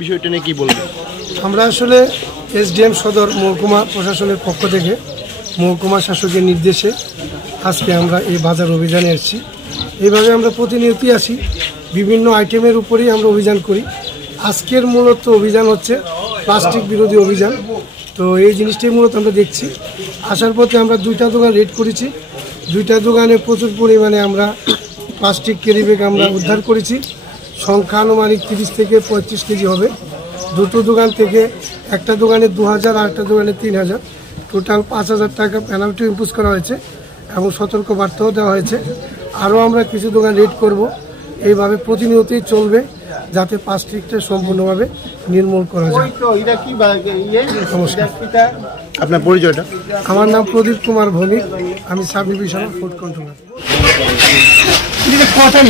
বিষয়টা নিয়ে কি বলবেন? আমরা আসলে এসডিএম সদর মহকুমা প্রশাসনের পক্ষ থেকে মহকুমা শাসকের নির্দেশে আজকে আমরা এই বাজার অভিযানে এসেছি। এইভাবে আমরা প্রতিনিয়তই আসি, বিভিন্ন আইটেমের উপরেই আমরা অভিযান করি। আজকের মূলত অভিযান হচ্ছে প্লাস্টিক বিরোধী অভিযান। তো এই জিনিসটাই মূলত আমরা দেখছি। আসার পথে আমরা 2টা দোকান রেড করেছি। 2টা দোকানে প্রচুর পরিমাণে আমরা প্লাস্টিক ক্যারি ব্যাগ আমরা উদ্ধার করেছি। সংখ্যা আনুমানিক 30 থেকে 35 কেজি হবে। 2টো দোকান থেকে একটা দোকানে 2000 আর একটা দোকানে 3000, টোটাল 5000 টাকা পেনাল্টি ইম্পোজ করা হয়েছে এবং সতর্ক বার্তাও দেওয়া হয়েছে। আরও আমরা কিছু দোকান রেড করব। এইভাবে প্রতিনিয়তই চলবে যাতে প্লাস্টিকটা সম্পূর্ণভাবে নির্মূল করা যায়। নমস্কার, আপনার পরিচয়টা? আমার নাম প্রদীপ কুমার ভৌমিক, আমি সাব ডিভিশনাল ফুড কন্ট্রোলার। কথা